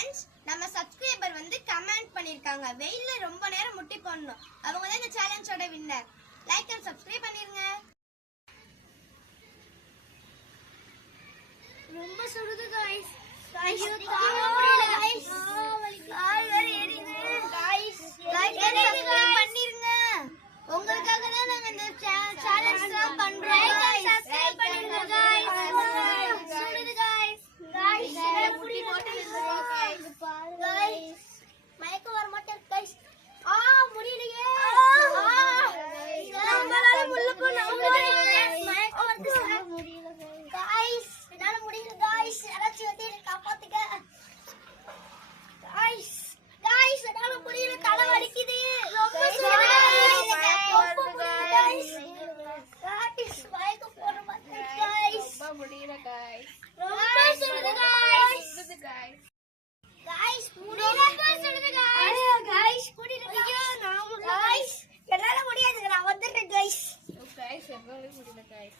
Friends, நம்ம subscriber வந்து comment பண்ணிருக்காங்க, வெயில்ல ரொம்ப நேரம் முட்டி போடணும். அவங்க தான் இந்த சேலஞ்சோட வின்னர். லைக் அண்ட் சப்ஸ்கிரைப் பண்ணிருங்க. ரொம்ப சுடுது गाइस. ஐயோ தாங்க முடியல गाइस. கால் வலி எரியுது गाइस. லைக் அண்ட் சப்ஸ்கிரைப் பண்ணிருங்க. உங்களுக்காக தான் நாங்க இந்த சேலஞ்ச் தான் பண்றோம். லைக் அண்ட் சப்ஸ்கிரைப் பண்ணிருங்க गाइस. சுடுது गाइस. गाइस என்னால முட்டி போட்டுருங்க गाइस. गाइस மயக்க வர மாட்டேன் गाइस. முடியலையே. நம்மளால முள்ளுக்கு மயக்க வந்து முடியல गाइस. என்னால முடியல गाइस. யாராச்சும் வந்து என்ன காப்பாத்துங்க गाइस. गाइस என்னால முடியல, தலை வலிக்குது. ரொம்ப சுடுது गाइस. गाइस மயக்க போற மாட்டேன் गाइस. ரொம்ப முடியல गाइस. ரொம்ப சுடுது गाइस. சுடுது गाइस. गाइस முடியல. ரொம்ப சுடுது गाइस. गाइस முடியல. ஐயோ நான் गाइस என்னால முடியாது. நான் வந்துட்டேன் गाइस. गाइस என்னால முடியல गाइस.